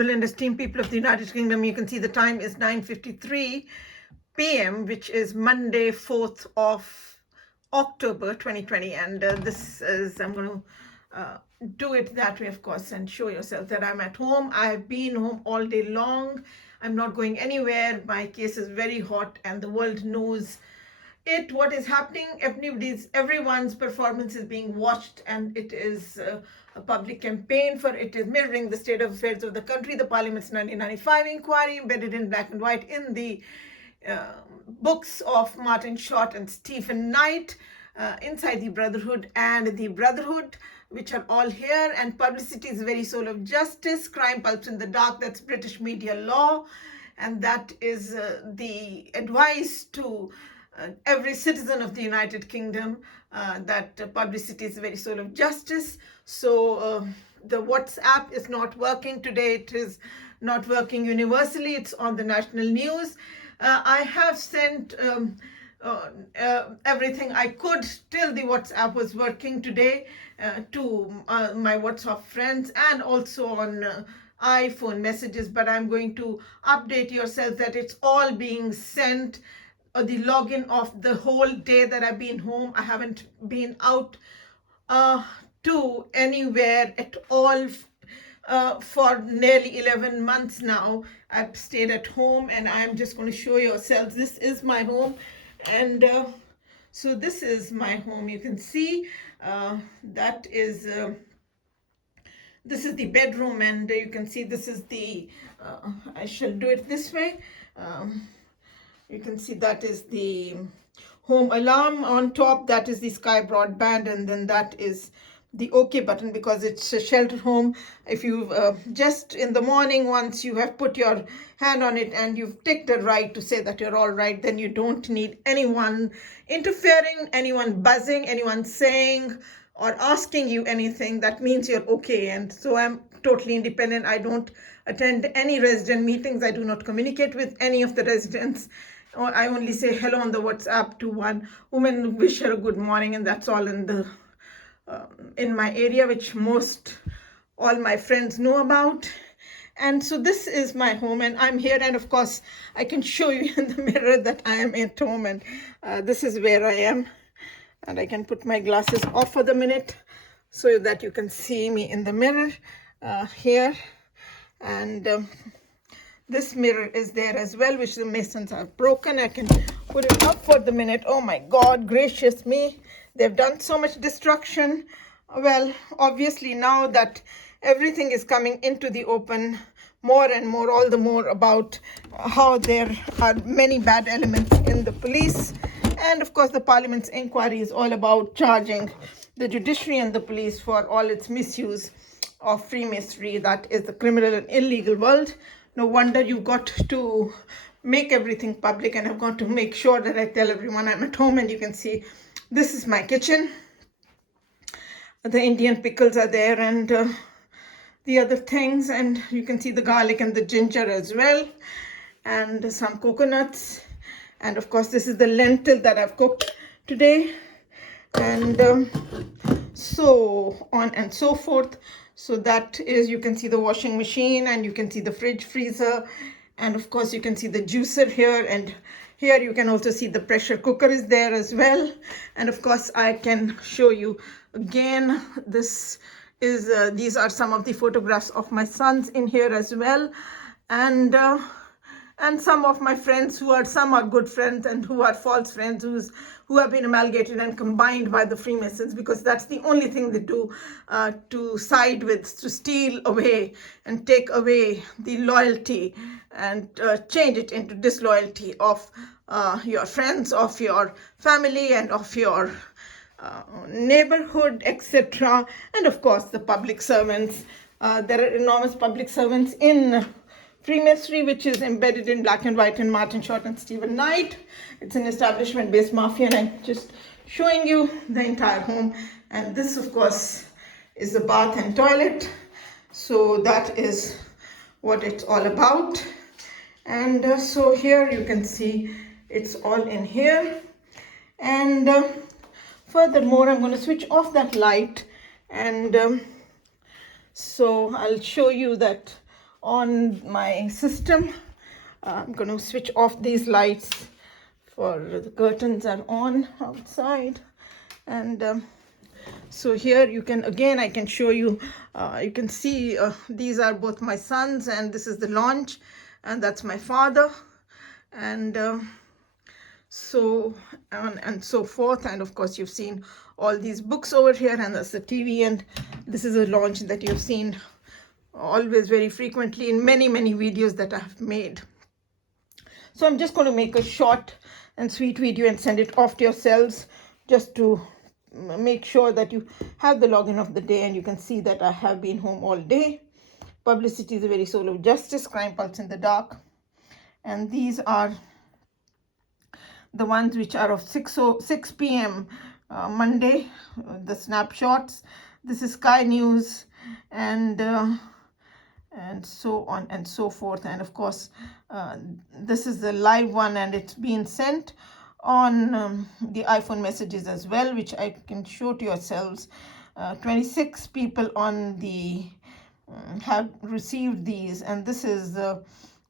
honorable and esteemed people of the United Kingdom, you can see the time is 9:53 p.m., which is Monday, 4th of October 2020. And this is, I'm going to do it that way, of course, and show yourself that I'm at home. I've been home all day long. I'm not going anywhere. My case is very hot and the world knows it, what is happening. Everyone's performance is being watched, and it is a public campaign for it is mirroring the state of affairs of the country. The Parliament's 1995 inquiry, embedded in black and white in the books of Martin Short and Stephen Knight, Inside the Brotherhood and the Brotherhood, which are all here. And Publicity is the very soul of justice. Crime pulps in the dark, that's British media law, and that is the advice to every citizen of the United Kingdom, that Publicity is the very soul of justice. So the WhatsApp is not working today. It is not working universally. It's on the national news. I have sent everything I could till the WhatsApp was working today to my WhatsApp friends, and also on iPhone messages, but I'm going to update yourself that it's all being sent. The login of the whole day that I've been home, I haven't been out to anywhere at all for nearly 11 months now. I've stayed at home, and I'm just going to show yourselves. This is my home, and so this is my home. You can see that is this is the bedroom, and you can see this is the I shall do it this way. You can see that is the home alarm on top, that is the Sky broadband, and then that is the OK button because it's a sheltered home. If you just in the morning, once you have put your hand on it and you've ticked a right to say that you're all right, then you don't need anyone interfering, anyone buzzing, anyone saying or asking you anything. That means you're okay. And so I'm totally independent. I don't attend any resident meetings. I do not communicate with any of the residents. I only say hello on the WhatsApp to one woman, wish her a good morning, and that's all in my area, which all my friends know about. And so this is my home, and I'm here, and of course I can show you in the mirror that I am at home, and this is where I am. And I can put my glasses off for the minute so that you can see me in the mirror here. And this mirror is there as well, which the masons have broken. I can put it up for the minute. Oh my God, gracious me. They've done so much destruction. Well, obviously now that everything is coming into the open more and more, all the more about how there are many bad elements in the police. And of course, the Parliament's inquiry is all about charging the judiciary and the police for all its misuse of Freemasonry. That is the criminal and illegal world. No wonder you've got to make everything public, and I've got to make sure that I tell everyone I'm at home. And you can see this is my kitchen. The Indian pickles are there, and the other things, and you can see the garlic and the ginger as well, and some coconuts. And of course, this is the lentil that I've cooked today, and so on and so forth. So that is, you can see the washing machine, and you can see the fridge, freezer, and of course you can see the juicer here, and here you can also see the pressure cooker is there as well. And of course I can show you again, this is these are some of the photographs of my sons in here as well, and some of my friends some are good friends and who are false friends who have been amalgamated and combined by the Freemasons, because that's the only thing they do, to side with, to steal away and take away the loyalty and change it into disloyalty of your friends, of your family, and of your neighborhood, etc. And of course the public servants. There are enormous public servants in Freemasonry, which is embedded in black and white in Martin Short and Stephen Knight. It's an establishment-based mafia, and I'm just showing you the entire home. And this, of course, is the bath and toilet. So that is what it's all about. And so here you can see it's all in here. And furthermore, I'm going to switch off that light, and so I'll show you that on my system. I'm going to switch off these lights for the curtains are on outside. And so here you can, again, I can show you, you can see these are both my sons, and this is the launch, and that's my father. And so on and so forth. And of course, you've seen all these books over here, and that's the TV. And this is a launch that you've seen always very frequently in many videos that I've made. So I'm just going to make a short and sweet video and send it off to yourselves, just to make sure that you have the login of the day, and you can see that I have been home all day. Publicity is the very soul of justice, crime pulse in the dark. And these are the ones which are of 6 p.m. Monday, the snapshots. This is Sky News, and so on and so forth. And of course, this is the live one, and it's been sent on the iPhone messages as well, which I can show to yourselves. 26 people on the have received these, and this is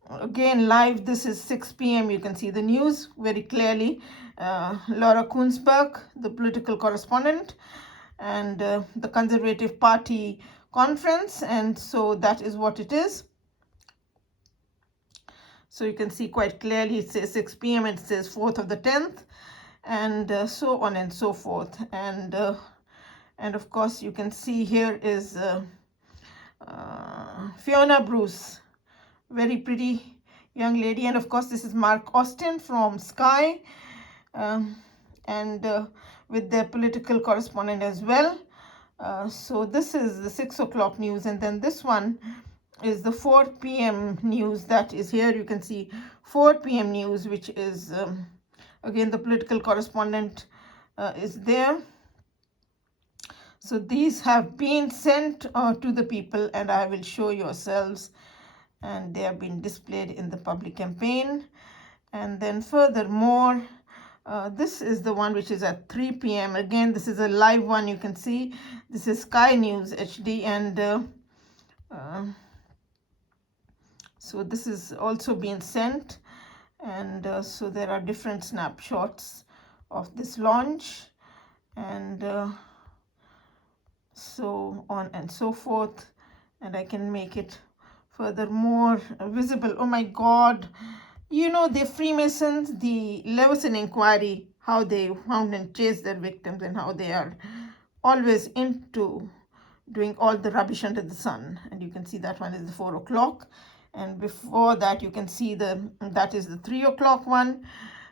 again live. This is 6 p.m. You can see the news very clearly. Laura Kunsberg, the political correspondent, and the Conservative Party conference, and so that is what it is. So you can see quite clearly it says 6 p.m. It says 4th of the 10th, and so on and so forth. And of course you can see here is Fiona Bruce, very pretty young lady. And of course this is Mark Austin from Sky, and with their political correspondent as well. So this is the 6 o'clock news, and then this one is the 4 p.m. news that is here. You can see 4 p.m. news, which is again the political correspondent is there. So these have been sent to the people, and I will show yourselves, and they have been displayed in the public campaign. And then furthermore, this is the one which is at 3 p.m. Again, this is a live one. You can see this is Sky News HD, and so this is also being sent. And so there are different snapshots of this launch, and so on and so forth. And I can make it furthermore visible. Oh my God. You know, the Freemasons, the Leveson inquiry, how they found and chased their victims, and how they are always into doing all the rubbish under the sun. And you can see that one is the 4 o'clock. And before that, you can see that is the 3 o'clock one.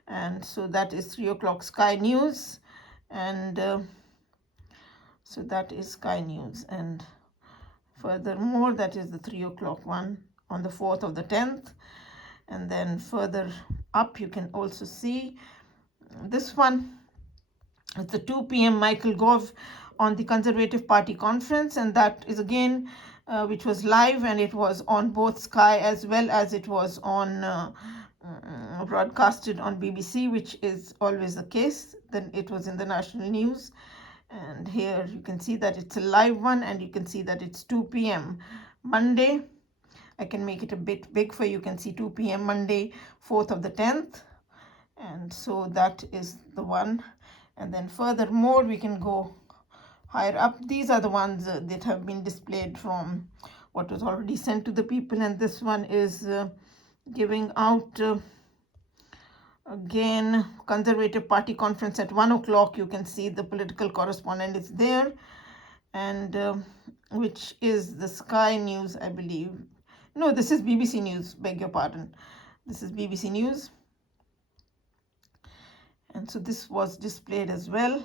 And so that is 3 o'clock Sky News. And so that is Sky News. And furthermore, that is the 3 o'clock one on the 4th of the 10th. And then further up, you can also see this one. It's the 2 p.m. Michael Gove on the Conservative Party conference, and that is again which was live, and it was on both Sky as well as it was on broadcasted on BBC, which is always the case. Then it was in the national news. And here you can see that it's a live one, and you can see that it's 2 p.m. Monday. I can make it a bit big for you. You can see 2 p.m. Monday, 4th of the 10th. And so that is the one. And then furthermore, we can go higher up. These are the ones that have been displayed from what was already sent to the people. And this one is giving out, again, Conservative Party conference at 1 o'clock. You can see the political correspondent is there. And which is the Sky News, I believe. No, this is BBC News, beg your pardon. This is BBC News. And so this was displayed as well.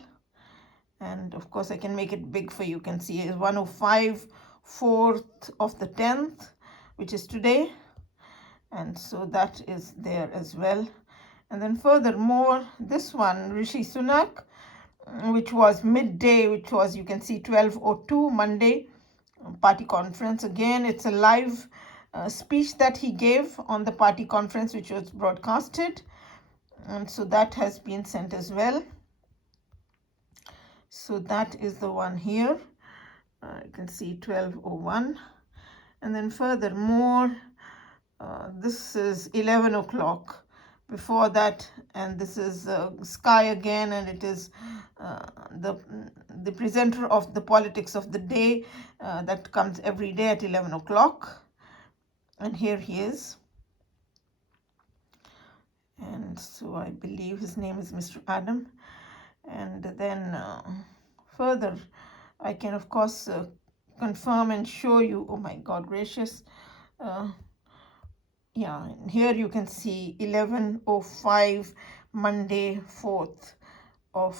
And of course, I can make it big for you. You can see it's 105, 4th of the 10th, which is today. And so that is there as well. And then furthermore, this one, Rishi Sunak, which was midday, which was, you can see 12:02 Monday, party conference. Again, it's a live speech that he gave on the party conference, which was broadcasted. And so that has been sent as well. So that is the one here. You can see 12:01. And then furthermore, this is 11 o'clock before that, and this is Sky again, and it is uh, the the presenter of the politics of the day that comes every day at 11 o'clock. And here he is. And so I believe his name is Mr. Adam. And then further, I can of course confirm and show you, oh my God gracious, yeah, here you can see 11:05 Monday 4th of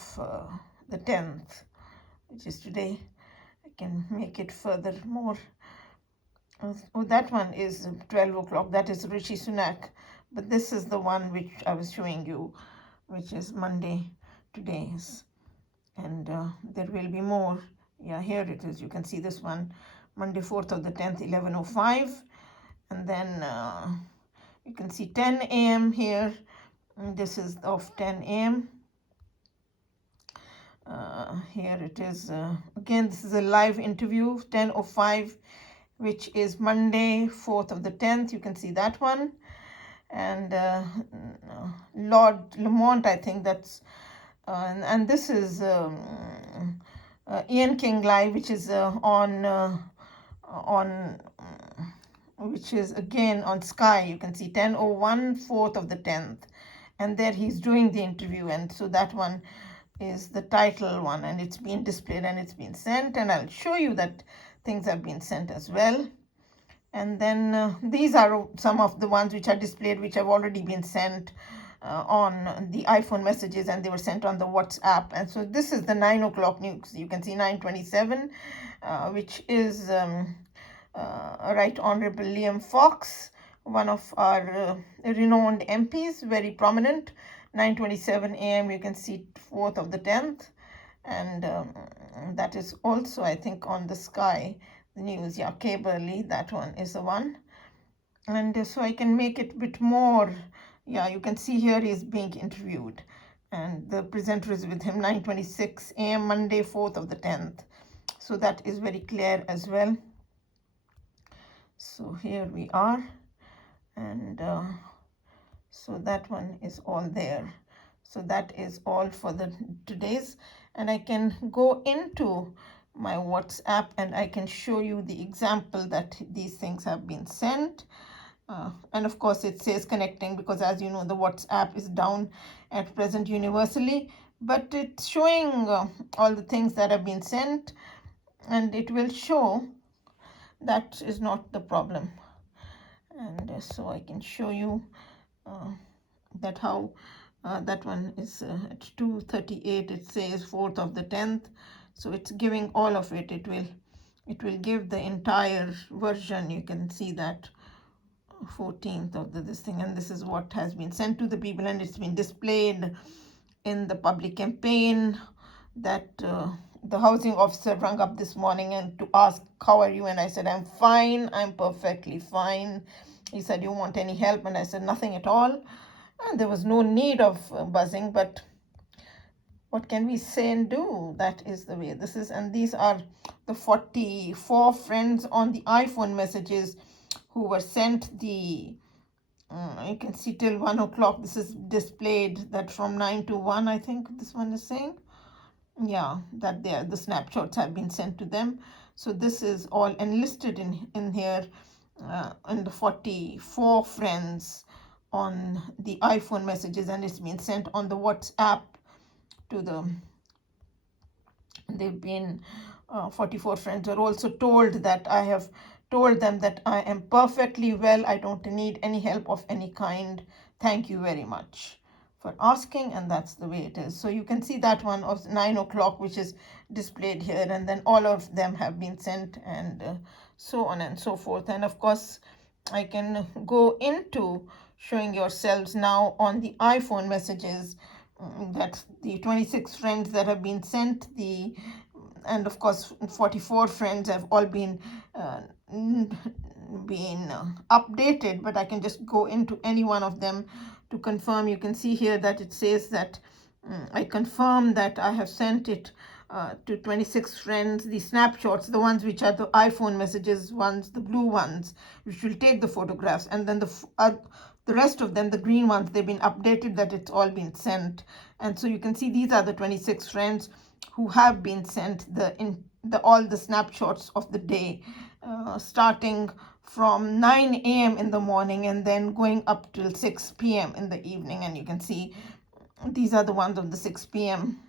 the 10th, which is today. I can make it further more. Oh, that one is 12 o'clock. That is Rishi Sunak. But this is the one which I was showing you, which is Monday today's. And there will be more. Yeah, here it is. You can see this one, Monday 4th of the 10th, 11:05. And then you can see 10 a.m. here. And this is of 10 a.m. Here it is. Again, this is a live interview, 10:05, which is Monday, 4th of the 10th. You can see that one. And Lord Lamont, I think that's, and this is Ian King Live, which is which is again on Sky. You can see 10:01, 4th of the 10th. And there he's doing the interview. And so that one is the title one, and it's been displayed and it's been sent. And I'll show you that things have been sent as well. And then these are some of the ones which are displayed, which have already been sent on the iPhone messages, and they were sent on the WhatsApp. And so this is the 9 o'clock news. You can see 9:27, which is Right Honorable Liam Fox, one of our renowned MPs, very prominent. 9:27 a.m. You can see 4th of the 10th. And that is also, I think, on the Sky News. Yeah, Caberly, that one is the one. And so I can make it a bit more. Yeah, you can see here he's being interviewed. And the presenter is with him, 9:26 a.m. Monday, 4th of the 10th. So that is very clear as well. So here we are. And so that one is all there. So that is all for the today's. And I can go into my WhatsApp and I can show you the example that these things have been sent. And of course it says connecting, because as you know, the WhatsApp is down at present universally, but it's showing all the things that have been sent, and it will show. That is not the problem. And so I can show you that how that one is at 2:38. It says 4th of the 10th. So it's giving all of it. It will give the entire version. You can see that 14th of this thing, and this is what has been sent to the people, and it's been displayed in the public campaign that the housing officer rang up this morning and to ask, how are you? And I said, I'm fine, I'm perfectly fine. He said, you want any help? And I said, nothing at all. And there was no need of buzzing, but what can we say and do? That is the way this is. And these are the 44 friends on the iPhone messages who were sent the, you can see till 1 o'clock. This is displayed that from 9 to 1, I think this one is saying. Yeah, that the snapshots have been sent to them. So this is all enlisted in here in the 44 friends on the iPhone messages, and it's been sent on the WhatsApp to them. They've been 44 friends are also told that I have told them that I am perfectly well. I don't need any help of any kind. Thank you very much for asking. And that's the way it is. So you can see that one of 9 o'clock, which is displayed here, and then all of them have been sent, and so on and so forth. And of course I can go into showing yourselves now on the iPhone messages that the 26 friends that have been sent, and of course 44 friends have all been updated, but I can just go into any one of them to confirm. You can see here that it says that I confirm that I have sent it to 26 friends, the snapshots, the ones which are the iPhone messages ones, the blue ones, which will take the photographs, and then the rest of them, the green ones, they've been updated that it's all been sent. And so you can see these are the 26 friends who have been sent all the snapshots of the day, starting from 9 a.m. in the morning and then going up till 6 p.m. in the evening. And you can see these are the ones of the 6 p.m.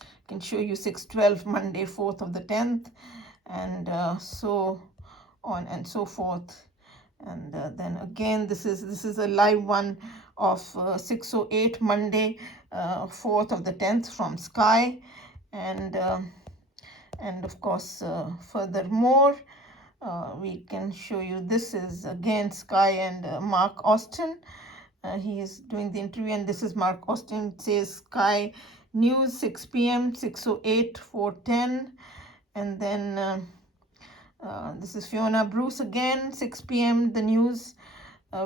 I can show you 6/12 Monday 4th of the 10th, and so on and so forth. And then again, this is a live one of 6:08 Monday 4th of the 10th from Sky. And of course, furthermore, we can show you, this is again Sky and Mark Austin. He is doing the interview, and this is Mark Austin. It says Sky News 6 p.m. 6:08 4:10. And then this is Fiona Bruce again, 6 p.m. the news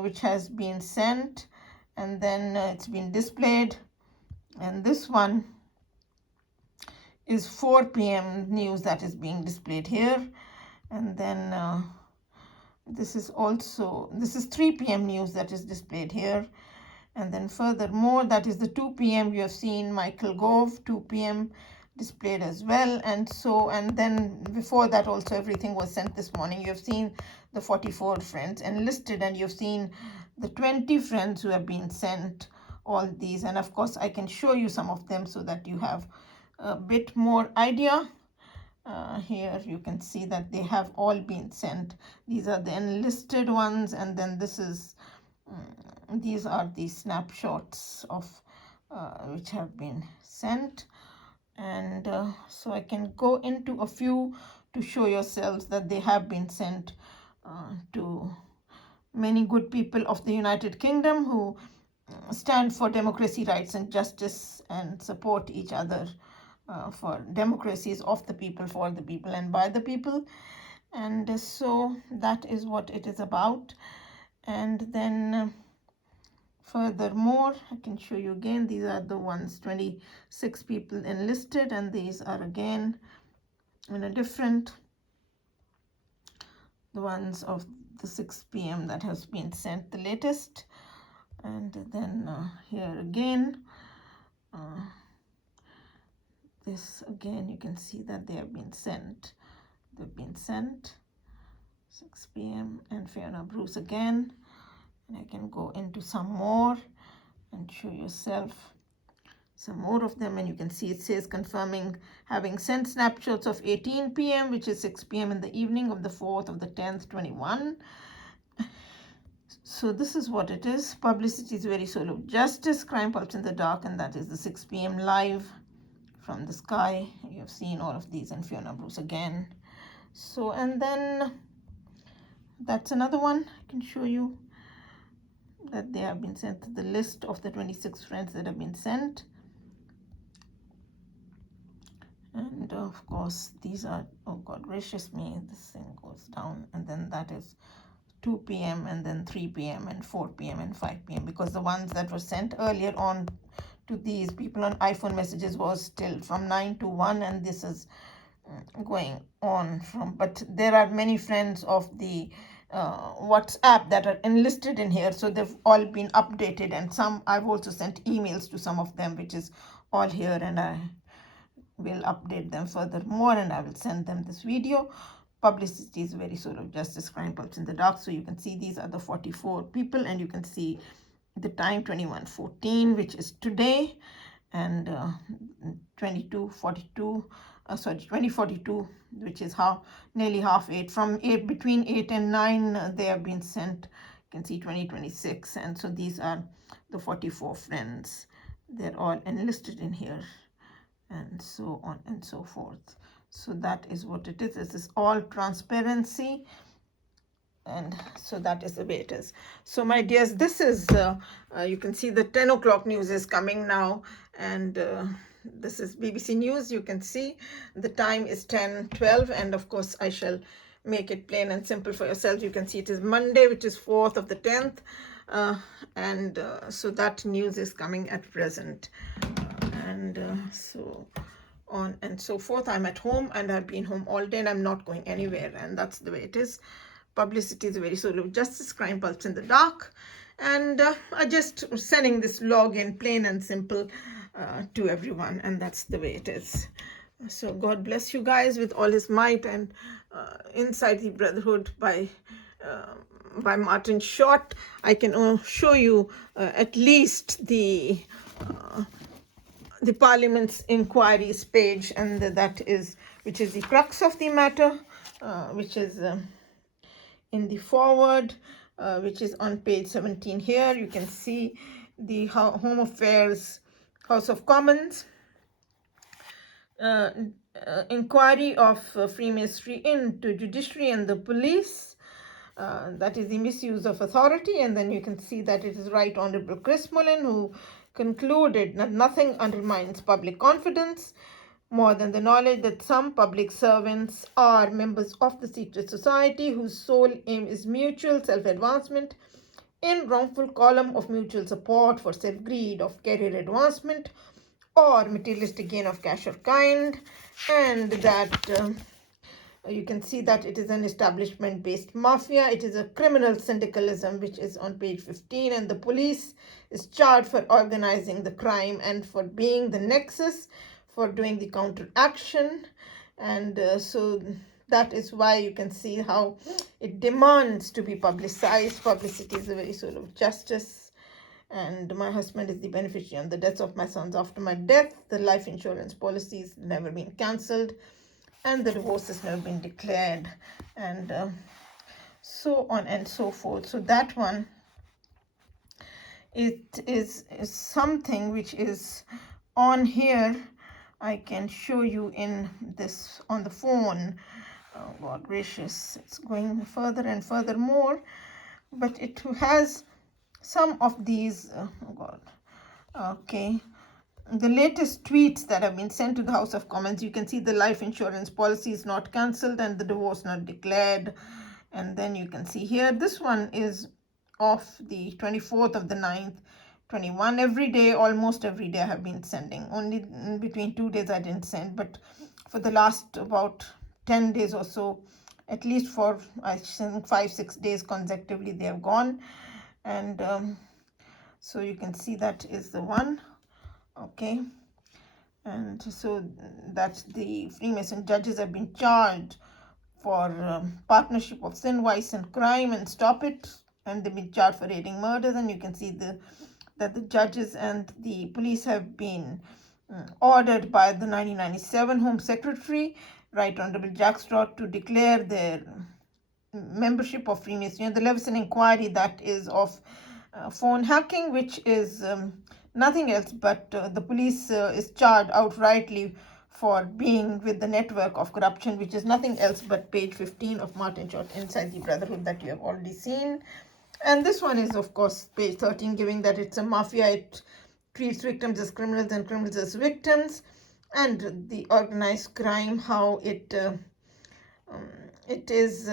which has been sent, and then it's been displayed. And this one is 4 p.m. news that is being displayed here. And then this is 3 p.m. news that is displayed here. And then furthermore, that is the 2 p.m. you have seen Michael Gove, 2 p.m. displayed as well. And then before that also, everything was sent this morning. You have seen the 44 friends enlisted, and you've seen the 20 friends who have been sent all these. And of course, I can show you some of them so that you have a bit more idea. Here you can see that they have all been sent. These are the enlisted ones, and then these are the snapshots of which have been sent. And so I can go into a few to show yourselves that they have been sent to many good people of the United Kingdom who stand for democracy, rights and justice, and support each other for democracies of the people, for the people and by the people. And so that is what it is about. And then furthermore, I can show you again, these are the ones, 26 people enlisted, and these are again in a different, the ones of the 6 p.m. that has been sent, the latest. And then here again, this again, you can see that they have been sent. They've been sent 6 p.m. and Fiona Bruce again. And I can go into some more and show yourself some more of them. And you can see it says confirming having sent snapshots of 18 p.m., which is 6 p.m. in the evening of the 4th of the 10th, 21. So this is what it is. Publicity is very soul of justice, crime pulps in the dark, and that is the 6 p.m. live from the Sky. You have seen all of these, and Fiona Bruce again. So, and then that's another one I can show you, that they have been sent to the list of the 26 friends that have been sent. And of course, these are, oh God gracious me, this thing goes down, and then that is 2 p.m. and then 3 p.m. and 4 p.m. and 5 p.m. because the ones that were sent earlier on to these people on iPhone messages was still from 9 to 1, and this is going on from, but there are many friends of the WhatsApp that are enlisted in here, so they've all been updated, and some I've also sent emails to some of them, which is all here, and I will update them furthermore, and I will send them this video. Publicity is very soul of justice, crime pulps in the dark. So you can see these are the 44 people, and you can see the time 21:14, which is today, and 20:42, which is nearly half 8. From 8, between 8 and 9, they have been sent. You can see 20:26, and so these are the 44 friends. They're all enlisted in here, and so on and so forth. So that is what it is. This is all transparency, and so that is the way it is. So my dears, this is you can see the 10 o'clock news is coming now, and this is BBC News. You can see the time is 10:12, and of course I shall make it plain and simple for yourself. You can see it is Monday, which is 4th of the 10th, and so that news is coming at present. And so on and so forth. I'm at home and I've been home all day and I'm not going anywhere, and that's the way it is. Publicity is a very soul of justice, crime pulps in the dark, and I just sending this log in plain and simple to everyone, and that's the way it is. So God bless you guys with all his might, and Inside the Brotherhood by Martin Short. I can show you at least the Parliament's inquiries page, and that is, which is the crux of the matter, which is in the forward, which is on page 17 here. You can see the Home Affairs, House of Commons, inquiry of Freemasonry into judiciary and the police. That is the misuse of authority, and then you can see that it is Right Honorable Chris Mullen who concluded that nothing undermines public confidence more than the knowledge that some public servants are members of the secret society whose sole aim is mutual self-advancement in wrongful column of mutual support for self-greed of career advancement or materialistic gain of cash or kind, and that you can see that it is an establishment-based mafia. It is a criminal syndicalism, which is on page 15, and the police is charged for organizing the crime and for being the nexus for doing the counteraction. And so that is why you can see how it demands to be publicized. Publicity is the very soul of justice. And my husband is the beneficiary on the deaths of my sons after my death. The life insurance policy has never been cancelled, and the divorce has never been declared, and so on and so forth. So that one, it is something which is on here. I can show you in this on the phone. Oh God gracious, it's going further and further more, but it has some of these. Oh God, okay. The latest tweets that have been sent to the House of Commons, you can see the life insurance policy is not cancelled and the divorce not declared. And then you can see here, this one is of the 24th of the 9th, 21. Every day, almost every day I have been sending. Only in between 2 days I didn't send, but for the last about 10 days or so, at least for I think 5-6 days consecutively, they have gone. And so you can see that is the one. Okay, and so that the Freemason judges have been charged for partnership of sin, vice, and crime, and stop it, and they've been charged for aiding murders. And you can see that the judges and the police have been ordered by the 1997 Home Secretary, Right Honorable Jack Straw, to declare their membership of Freemasonry. The Levison inquiry, that is of phone hacking, which is nothing else but the police is charged outrightly for being with the network of corruption, which is nothing else but page 15 of Martin Short, Inside the Brotherhood, that you have already seen. And this one is, of course, page 13, giving that it's a mafia. It treats victims as criminals and criminals as victims. And the organized crime, how it is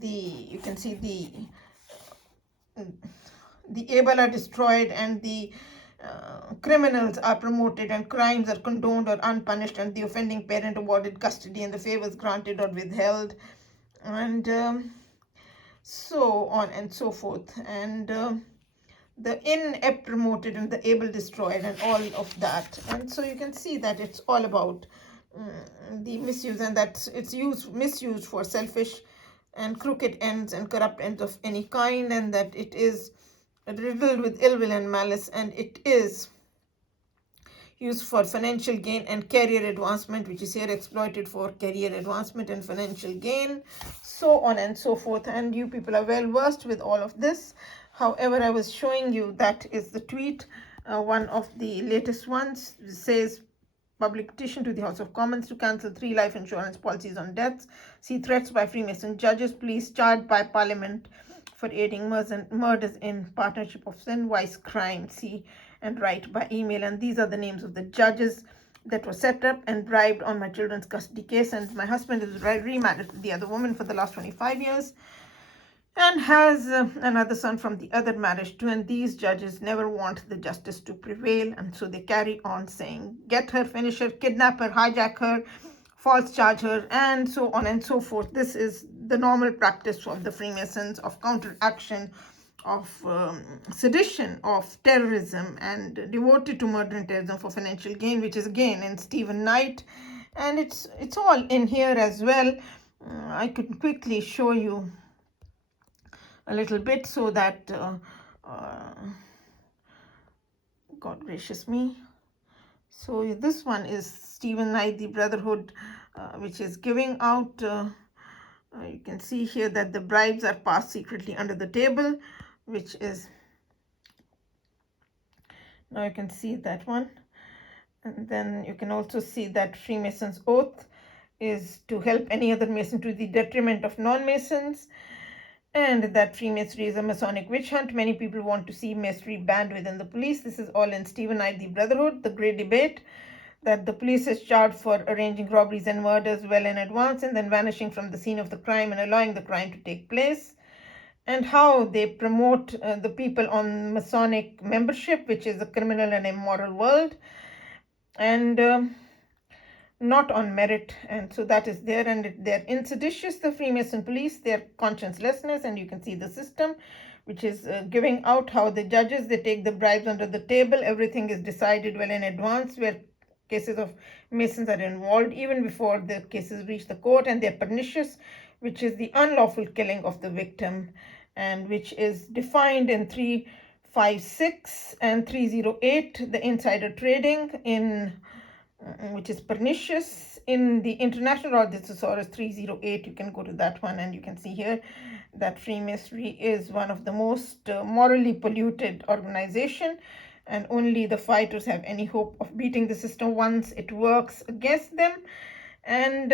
you can see the able are destroyed, and the criminals are promoted, and crimes are condoned or unpunished, and the offending parent awarded custody, and the favors granted or withheld, and so on and so forth, and the inept promoted and the able destroyed, and all of that. And so you can see that it's all about the misuse, and that it's misused for selfish and crooked ends and corrupt ends of any kind, and that it is riddled with ill will and malice, and it is used for financial gain and career advancement, which is here exploited for career advancement and financial gain, so on and so forth. And you people are well versed with all of this. However, I was showing you, that is the tweet, one of the latest ones, says, public petition to the House of Commons to cancel 3 life insurance policies on deaths. See threats by Freemason judges, police charged by Parliament for aiding murders in partnership of sin, vice, crime. See and write by email. And these are the names of the judges that were set up and bribed on my children's custody case. And my husband is remarried to the other woman for the last 25 years. and has another son from the other marriage too. And these judges never want the justice to prevail, and so they carry on saying, get her, finish her, kidnap her, hijack her, false charge her, and so on and so forth. This is the normal practice of the Freemasons, of counteraction, of sedition, of terrorism, and devoted to murder and terrorism for financial gain, which is again in Stephen Knight, and it's all in here as well. I could quickly show you a little bit so that God gracious me. So this one is Stephen Knight, the Brotherhood, which is giving out, you can see here that the bribes are passed secretly under the table, which is, now you can see that one. And then you can also see that Freemason's oath is to help any other Mason to the detriment of non-Masons, and that Freemasonry is a Masonic witch hunt. Many people want to see Masonry banned within the police. This is all in Stephen Knight, the Brotherhood, the great debate, that the police is charged for arranging robberies and murders well in advance and then vanishing from the scene of the crime and allowing the crime to take place, and how they promote the people on Masonic membership, which is a criminal and immoral world, and not on merit. And so that is there, and they're inseditious, the Freemason police, their consciencelessness. And you can see the system, which is giving out how the judges, they take the bribes under the table. Everything is decided well in advance, where cases of Masons are involved even before the cases reach the court, and they're pernicious, which is the unlawful killing of the victim, and which is defined in 356 and 308, the insider trading in which is pernicious. In the International Law Thesaurus 308, you can go to that one, and you can see here that Freemasonry is one of the most morally polluted organization, and only the fighters have any hope of beating the system once it works against them. And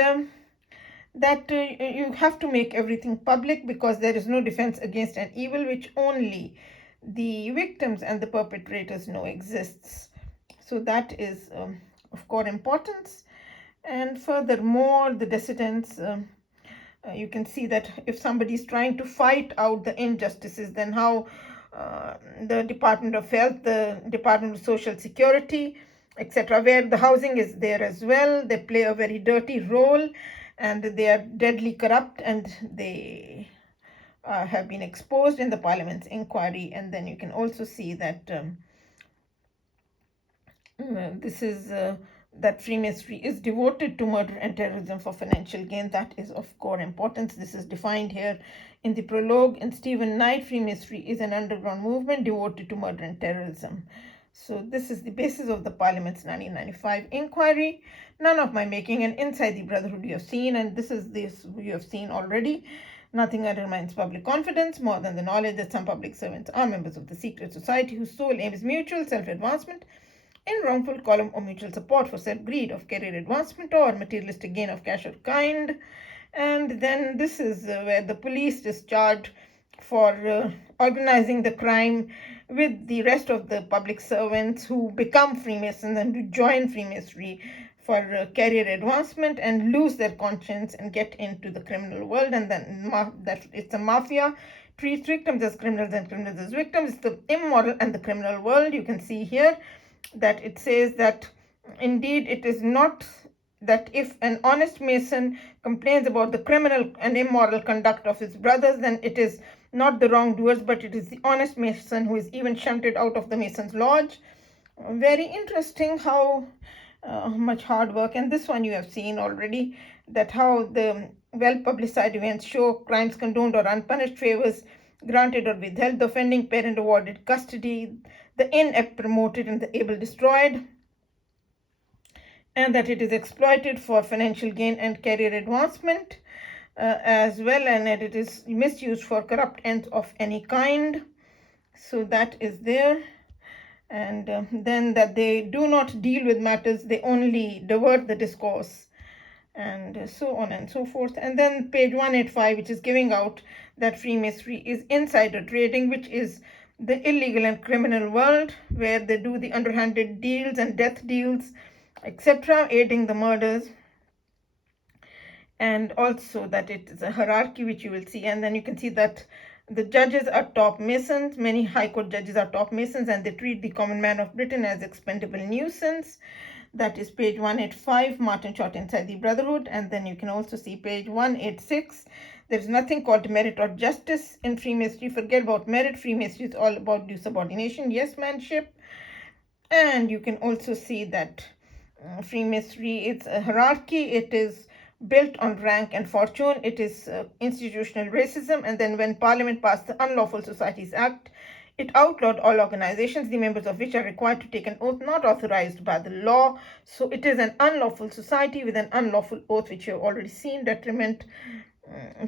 that you have to make everything public, because there is no defense against an evil which only the victims and the perpetrators know exists. So that is of core importance. And furthermore, the dissidents, you can see that if somebody is trying to fight out the injustices, then how the Department of Health, the Department of Social Security, etc., where the housing is there as well, they play a very dirty role, and they are deadly corrupt, and they have been exposed in the Parliament's inquiry. And then you can also see that this is that Freemasonry is devoted to murder and terrorism for financial gain. That is of core importance. This is defined here in the prologue. In Stephen Knight, Freemasonry is an underground movement devoted to murder and terrorism. So this is the basis of the Parliament's 1995 inquiry. None of my making, and inside the Brotherhood you have seen, and this you have seen already. Nothing undermines public confidence more than the knowledge that some public servants are members of the secret society whose sole aim is mutual self-advancement in wrongful column, or mutual support for self-greed of career advancement or materialistic gain of cash or kind. And then this is where the police is charged for organizing the crime with the rest of the public servants who become Freemasons and who join Freemasonry for career advancement and lose their conscience and get into the criminal world. And then that it's a mafia, treats victims as criminals and criminals as victims. It's the immoral and the criminal world. You can see here that it says that indeed it is not that if an honest Mason complains about the criminal and immoral conduct of his brothers, then it is not the wrongdoers, but it is the honest Mason who is even shunted out of the Mason's lodge. Very interesting how much hard work. And this one you have seen already, that how the well-publicized events show crimes condoned or unpunished, favors granted or withheld, the offending parent awarded custody, the inept promoted and the able destroyed, and that it is exploited for financial gain and career advancement as well, and that it is misused for corrupt ends of any kind. So that is there. And then that they do not deal with matters, they only divert the discourse, and so on and so forth. And then page 185, which is giving out that Freemasonry is insider trading, which is the illegal and criminal world where they do the underhanded deals and death deals, etc., aiding the murders. And also that it is a hierarchy, which you will see. And then you can see that The judges are top Masons. Many High Court judges are top Masons, and they treat the common man of Britain as expendable nuisance. That is page 185, Martin Short inside the Brotherhood. And then you can also see page 186. There's nothing called merit or justice in Freemasonry. Forget about merit. Freemasonry is all about due subordination, yes manship. And you can also see that Freemasonry, it's a hierarchy. It is built on rank and fortune. It is institutional racism. And then when Parliament passed the Unlawful Societies Act, it outlawed all organizations, the members of which are required to take an oath not authorized by the law. So it is an unlawful society with an unlawful oath, which you have already seen. Detriment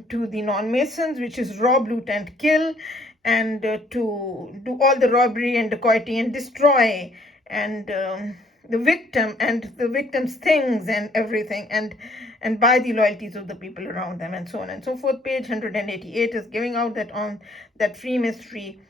to the non-Masons, which is rob, loot, and kill, and to do all the robbery and dacoity and destroy and the victim and the victim's things and everything, and buy the loyalties of the people around them, and so on and so forth. Page 188 is giving out that Freemasonry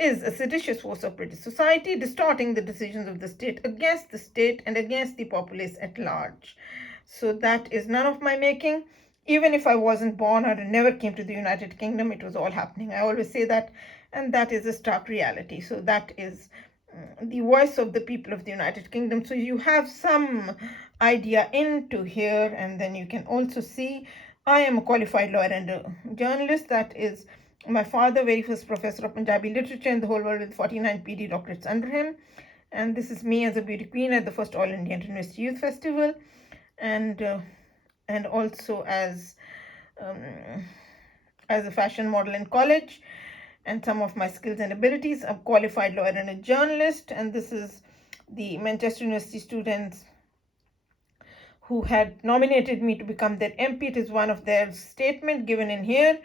is a seditious force of British society, distorting the decisions of the state against the state and against the populace at large. So that is none of my making. Even if I wasn't born or never came to the United Kingdom, it was all happening. I always say that, and that is a stark reality. So that is the voice of the people of the United Kingdom. So you have some idea into here, and then you can also see I am a qualified lawyer and a journalist. That is my father, very first professor of Punjabi literature in the whole world with 49 PD doctorates under him. And this is me as a beauty queen at the first All India University Youth Festival, and also as a fashion model in college, and some of my skills and abilities. I'm a qualified lawyer and a journalist, and this is the Manchester University students who had nominated me to become their MP. It is one of their statement given in here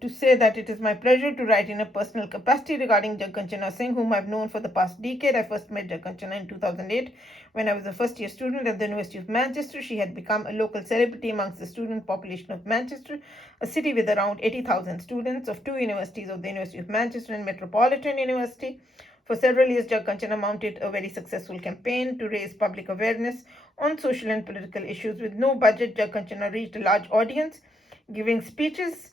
to say that it is my pleasure to write in a personal capacity regarding Jagkanchana Singh, whom I've known for the past decade. I first met Jagkanchana in 2008 when I was a first-year student at the University of Manchester. She had become a local celebrity amongst the student population of Manchester, a city with around 80,000 students of two universities, of the University of Manchester and Metropolitan University. For several years, Jagkanchana mounted a very successful campaign to raise public awareness on social and political issues. With no budget, Jagkanchana reached a large audience, giving speeches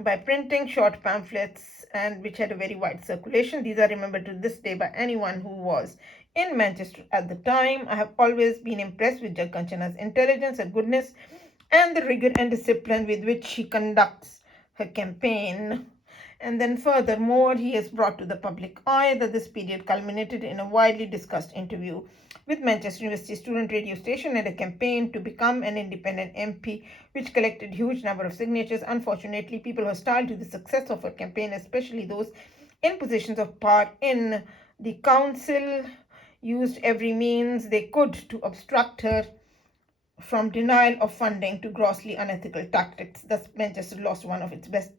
by printing short pamphlets, and which had a very wide circulation. These are remembered to this day by anyone who was in Manchester at the time. I have always been impressed with Jagkanchana's intelligence and goodness and the rigor and discipline with which she conducts her campaign. And then furthermore, he has brought to the public eye that this period culminated in a widely discussed interview with Manchester University student radio station and a campaign to become an independent MP, which collected huge number of signatures. Unfortunately, people hostile to the success of her campaign, especially those in positions of power in the council, used every means they could to obstruct her, from denial of funding to grossly unethical tactics. Thus, Manchester lost one of its best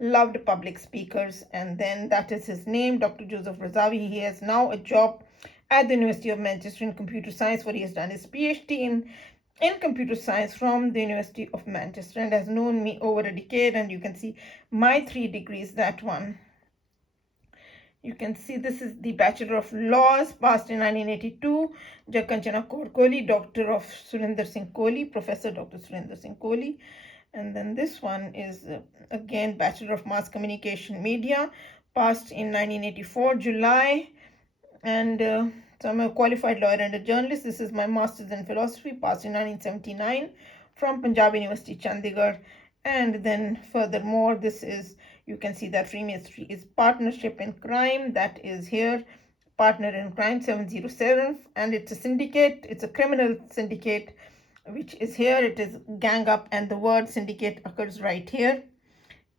loved public speakers, and then that is his name, Dr. Joseph Razavi. He has now a job at the University of Manchester in computer science, where he has done his PhD in computer science from the University of Manchester, and has known me over a decade. And you can see my 3 degrees, that one. You can see this is the Bachelor of Laws, passed in 1982. Jagkanchana Kaur Kohli, Doctor of Surinder Singh Kohli, Professor Dr. Surinder Singh Kohli. And then this one is, again, Bachelor of Mass Communication Media, passed in 1984, July. And so I'm a qualified lawyer and a journalist. This is my Master's in Philosophy, passed in 1979 from Punjab University, Chandigarh. And then furthermore, this is, you can see that Freemasonry is partnership in crime. That is here, partner in crime 707, and it's a syndicate. It's a criminal syndicate, which is here. It is gang up, and the word syndicate occurs right here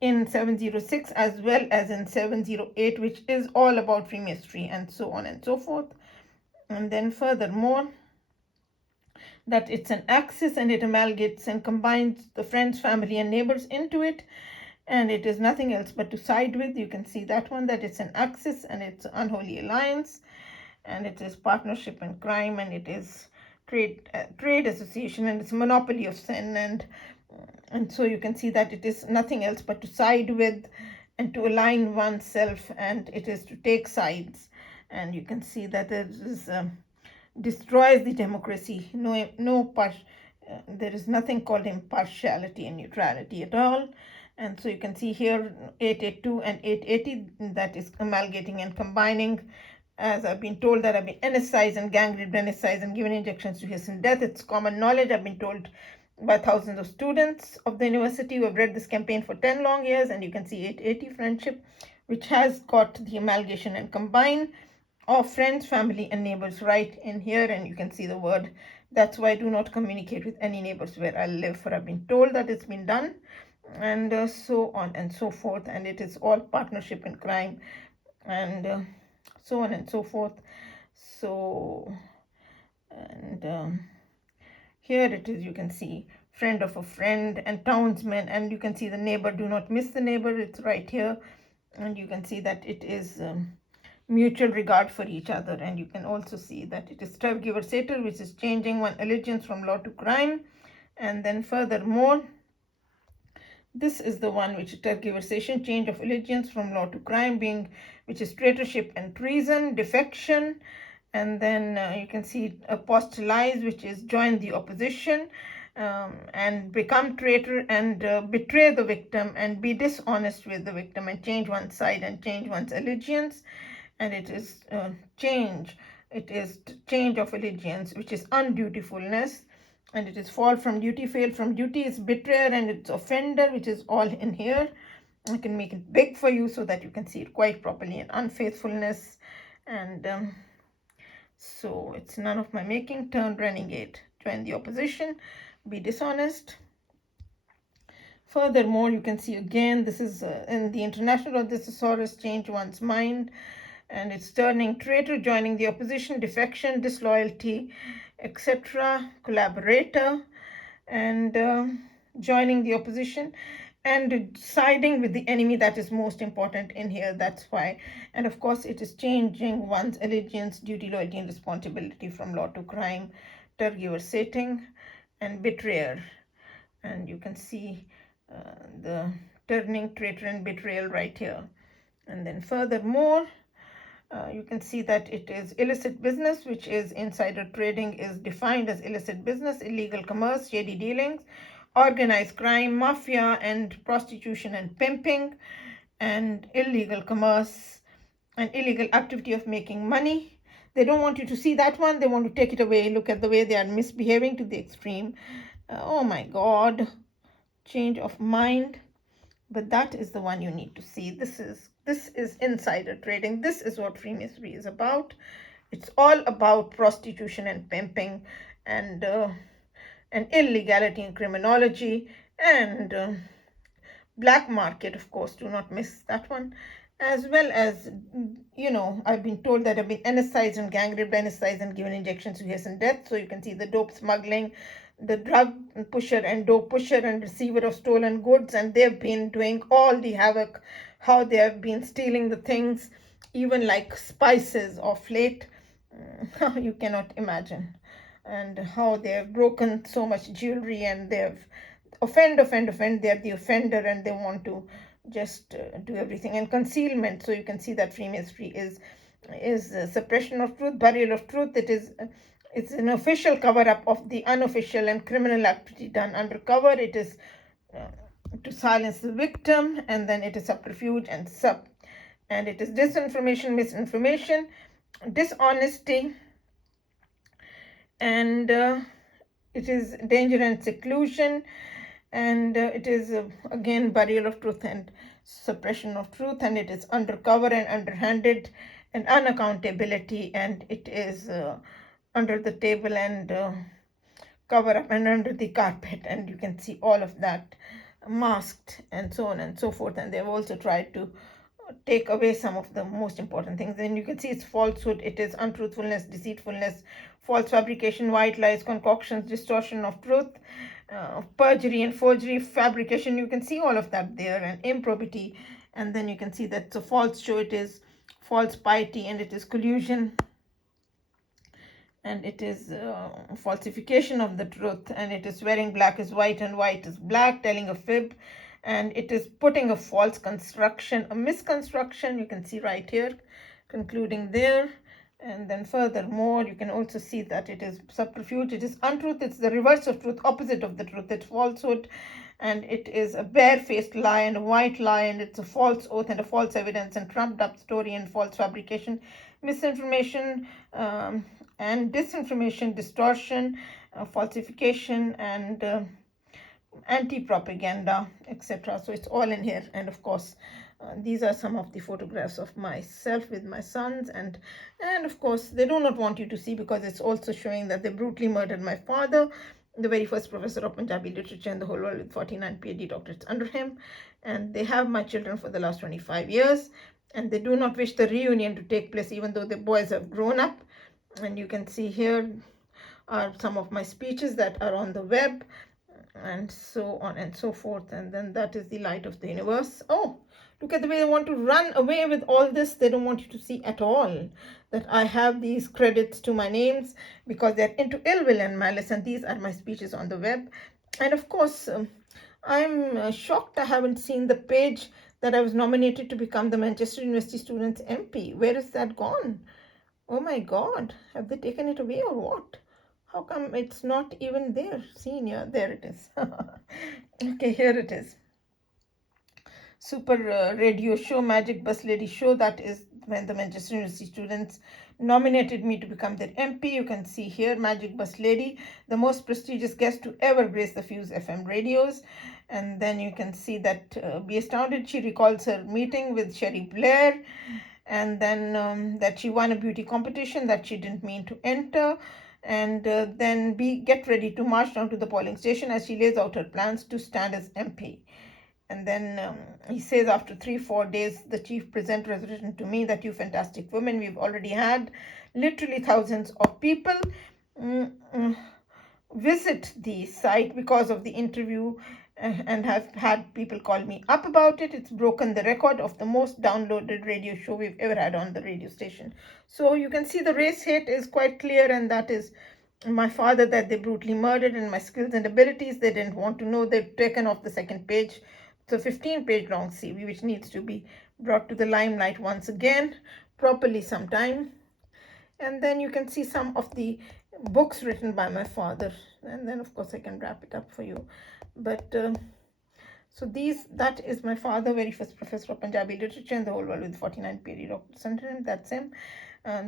in 706 as well as in 708, which is all about Freemasonry, and so on and so forth. And then furthermore, that it's an axis, and it amalgamates and combines the friends, family, and neighbors into it, and it is nothing else but to side with. You can see that one, that it's an axis, and it's an unholy alliance, and it is partnership in crime, and it is trade association, and it's monopoly of sin, and so you can see that it is nothing else but to side with and to align oneself, and it is to take sides. And you can see that it is destroys the democracy. There is nothing called impartiality and neutrality at all. And so you can see here 882 and 880, that is amalgamating and combining. As I've been told that I've been anesthetized and gang raped, anesthetized and given injections to hasten death. It's common knowledge. I've been told by thousands of students of the university who have read this campaign for 10 long years. And you can see 880 friendship, which has got the amalgamation and combine of friends, family, and neighbors right in here. And you can see the word. That's why I do not communicate with any neighbors where I live, for I've been told that it's been done, and so on and so forth. And it is all partnership in crime, and so on and so forth. So, and here it is, you can see friend of a friend and townsman, and you can see the neighbor, do not miss the neighbor, it's right here. And you can see that it is mutual regard for each other. And you can also see that it is tergiversator, which is changing one allegiance from law to crime. And then furthermore, this is the one which is tergiversation, change of allegiance from law to crime, being which is traitorship and treason, defection. And then you can see apostolize, which is join the opposition, and become traitor and betray the victim and be dishonest with the victim and change one's side and change one's allegiance. And it is change. It is change of allegiance, which is undutifulness. And it is fall from duty, fail from duty is betrayer, and it's offender, which is all in here. I can make it big for you so that you can see it quite properly. And unfaithfulness, and so it's none of my making. Turn renegade, join the opposition, be dishonest. Furthermore, you can see again, this is in the international of the thesaurus, change one's mind, and it's turning traitor, joining the opposition, defection, disloyalty, etc., collaborator, and joining the opposition, and siding with the enemy. That is most important in here, that's why. And of course, it is changing one's allegiance, duty, loyalty, and responsibility from law to crime, tergiversating, and betrayer. And you can see the turning, traitor, and betrayal right here. And then furthermore, you can see that it is illicit business, which is insider trading is defined as illicit business, illegal commerce, shady dealings, organized crime, mafia, and prostitution and pimping, and illegal commerce and illegal activity of making money. They don't want you to see that one. They want to take it away. Look at the way they are misbehaving to the extreme. Oh my God, change of mind. But that is the one you need to see. This is insider trading. This is what Freemasonry is about. It's all about prostitution and pimping, and illegality and criminology, and black market, of course. Do not miss that one. As well as, I've been told that I've been anesthetized and gang raped, anesthetized and given injections to hasten death. So you can see the dope smuggling, the drug pusher and dope pusher and receiver of stolen goods, and they've been doing all the havoc, how they have been stealing the things, even like spices of late. You cannot imagine. And how they have broken so much jewelry, and they have offend. They're the offender, and they want to just do everything. And concealment. So you can see that Freemasonry is suppression of truth, burial of truth. It's an official cover-up of the unofficial and criminal activity done undercover. It is to silence the victim, and then it is subterfuge and it is disinformation, misinformation, dishonesty, and it is danger and seclusion, and it is again burial of truth and suppression of truth, and it is undercover and underhanded and unaccountability, and it is under the table and cover up and under the carpet, and you can see all of that masked and so on and so forth. And they've also tried to take away some of the most important things. And you can see it's falsehood, it is untruthfulness, deceitfulness, false fabrication, white lies, concoctions, distortion of truth, perjury and forgery, fabrication. You can see all of that there, and improbity. And then you can see that it's a false show, it is false piety, and it is collusion, and it is falsification of the truth, and it is wearing black is white and white is black, telling a fib, and it is putting a false construction, a misconstruction. You can see right here, concluding there. And then furthermore, you can also see that it is subterfuge, it is untruth, it's the reverse of truth, opposite of the truth, it's falsehood, and it is a barefaced lie and a white lie, and it's a false oath and a false evidence and trumped up story and false fabrication, misinformation, and disinformation, distortion, falsification, and anti-propaganda, etc. So it's all in here. And of course, these are some of the photographs of myself with my sons, and of course they do not want you to see, because it's also showing that they brutally murdered my father, the very first professor of Punjabi literature in the whole world with 49 PhD doctorates under him. And they have my children for the last 25 years, and they do not wish the reunion to take place, even though the boys have grown up. And you can see here are some of my speeches that are on the web, and so on and so forth. And then that is the light of the universe. Oh, look at the way they want to run away with all this. They don't want you to see at all that I have these credits to my names, because they're into ill will and malice, and these are my speeches on the web. And of course, I'm shocked I haven't seen the page that I was nominated to become the Manchester University Students MP. Where is that gone? Oh my God, have they taken it away or what? How come it's not even there? Senior, there it is. Okay, here it is. Super radio show, Magic Bus Lady show. That is when the Manchester University students nominated me to become their MP. You can see here, Magic Bus Lady, the most prestigious guest to ever grace the Fuse FM radios. And then you can see that Be Astounded, she recalls her meeting with Sherry Blair, and then that she won a beauty competition that she didn't mean to enter. And then get ready to march down to the polling station as she lays out her plans to stand as MP. And then he says, after 3-4 days, the chief presenter has written to me that you fantastic women, we've already had literally thousands of people visit the site because of the interview, and have had people call me up about it. It's broken the record of the most downloaded radio show we've ever had on the radio station. So you can see the race hate is quite clear, and that is my father that they brutally murdered, and my skills and abilities they didn't want to know. They've taken off the second page. It's a 15-page long CV, which needs to be brought to the limelight once again, properly sometime. And then you can see some of the books written by my father, and then of course I can wrap it up for you. But so that is my father, very first professor of Punjabi literature in the whole world with 49 PhD doctorates under him. That's him.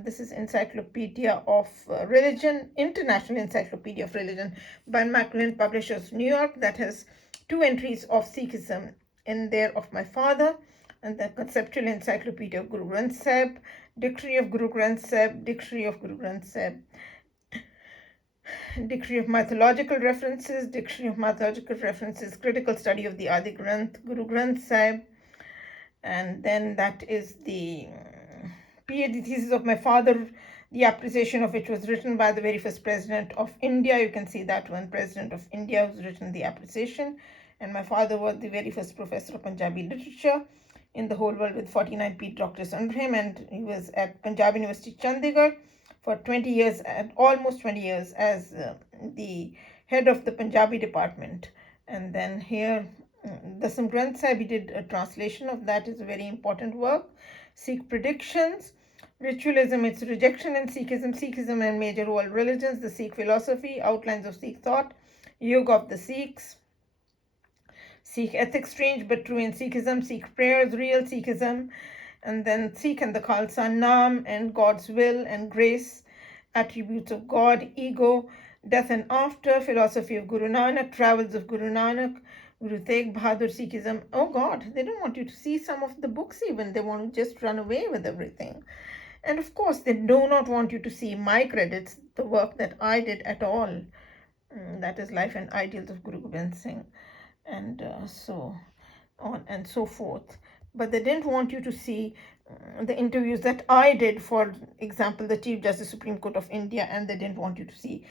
This is Encyclopedia of Religion, International Encyclopedia of Religion by Macmillan Publishers, New York. That has 2 entries of Sikhism in there of my father, and the Conceptual Encyclopedia of Guru Granth Sahib, Dictionary of Guru Granth Sahib, Dictionary of Guru Granth Sahib, Dictionary of Mythological References, Dictionary of Mythological References, Critical Study of the Adi Granth, Guru Granth Sahib. And then that is the PhD thesis of my father, the appreciation of which was written by the very first president of India. You can see that one, President of India, who's written the appreciation. And my father was the very first professor of Punjabi literature in the whole world with 49 PhD doctorates under him, and he was at Punjab University, Chandigarh for 20 years, and almost 20 years as the head of the Punjabi department. And then here, Dasam Granth Sahib, he did a translation of that. Is a very important work. Sikh predictions, ritualism, its rejection in Sikhism, Sikhism and major world religions, the Sikh philosophy, outlines of Sikh thought, Yoga of the Sikhs, Sikh ethics, strange but true in Sikhism, Sikh prayers, real Sikhism, and then Sikh and the Khalsa, Naam and God's will and grace, attributes of God, ego, death and after, philosophy of Guru Nanak, travels of Guru Nanak, Guru Tegh Bahadur, Sikhism. Oh God, they don't want you to see some of the books even. They want to just run away with everything. And of course, they do not want you to see my credits, the work that I did at all. That is Life and Ideals of Guru Gobind Singh, and so on and so forth. But they didn't want you to see the interviews that I did, for example, the Chief Justice Supreme Court of India, and they didn't want you to see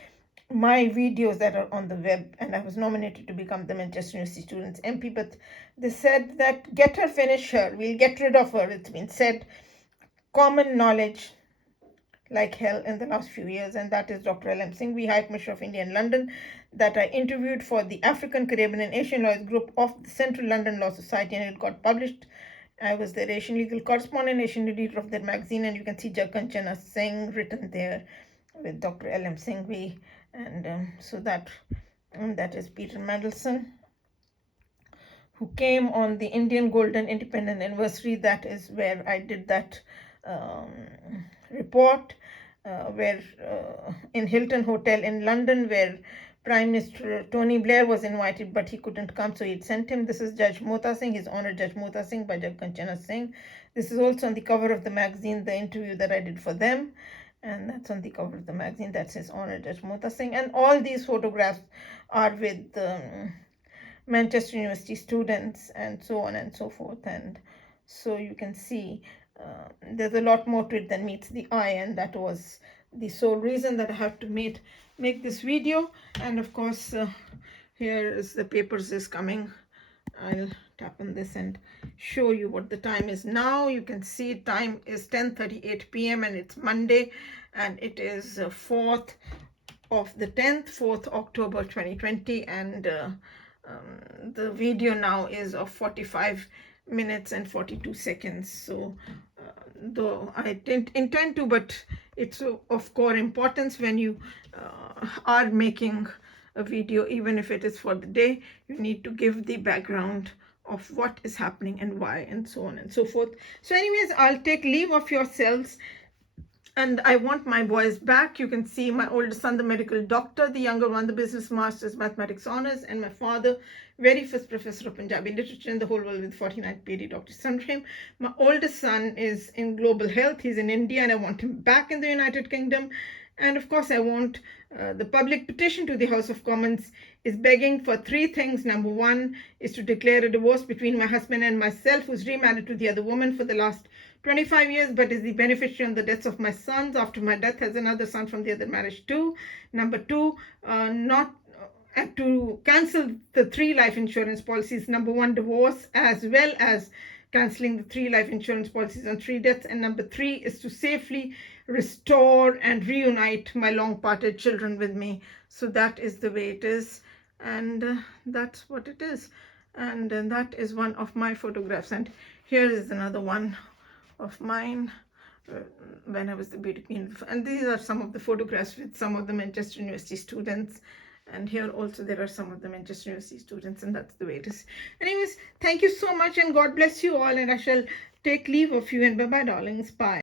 my videos that are on the web. And I was nominated to become the Manchester University Students MP, but they said that get her, finish her, we'll get rid of her. It's been said, common knowledge like hell in the last few years, and that is Dr. L.M. Singhvi, High Commissioner of India in London, that I interviewed for the African, Caribbean and Asian Lawyers Group of the Central London Law Society, and it got published I was the Asian legal correspondent, Asian editor of that magazine, and you can see Jagkanchana Singh written there with Dr. L.M. Singhvi, and so that is Peter Mandelson, who came on the Indian Golden Independent Anniversary. That is where I did that report, where in Hilton Hotel in London, where Prime Minister Tony Blair was invited, but he couldn't come, so he'd sent him. This is Judge Mota Singh, His Honor Judge Mota Singh by Jagkanchana Singh. This is also on the cover of the magazine, the interview that I did for them, and that's on the cover of the magazine. That's His Honor Judge Mota Singh, and all these photographs are with Manchester University students and so on and so forth. And so you can see there's a lot more to it than meets the eye, and that was the sole reason that I have to make this video. And of course, here is the papers is coming. I'll tap on this and show you what the time is now. You can see time is 10:38 p.m. and it's Monday, and it is 4th of the 10th, 4th October 2020, and the video now is of 45 minutes and 42 seconds. So though I didn't intend to, but it's of core importance when you are making a video, even if it is for the day, you need to give the background of what is happening and why, and so on and so forth. So anyways, I'll take leave of yourselves, and I want my boys back. You can see my oldest son, the medical doctor, the younger one, the business master's mathematics honors, and my father, very first professor of Punjabi literature in the whole world with 49th PhD, Dr. Sunshine. My oldest son is in global health. He's in India, and I want him back in the United Kingdom. And of course, I want the public petition to the House of Commons is begging for 3 things. Number 1 is to declare a divorce between my husband and myself, who's remarried to the other woman for the last 25 years, but is the beneficiary on the deaths of my sons. After my death, has another son from the other marriage too. Number 2, not to cancel the 3 life insurance policies. Number 1, divorce, as well as cancelling the 3 life insurance policies on 3 deaths. And number 3 is to safely restore and reunite my long parted children with me. So that is the way it is, and that's what it is. And that is one of my photographs, and here is another one of mine when I was the beauty queen. And these are some of the photographs with some of the Manchester University students, and here also there are some of the Manchester University students, and that's the way it is. Anyways, thank you so much, and God bless you all, and I shall take leave of you, and bye bye darlings, bye.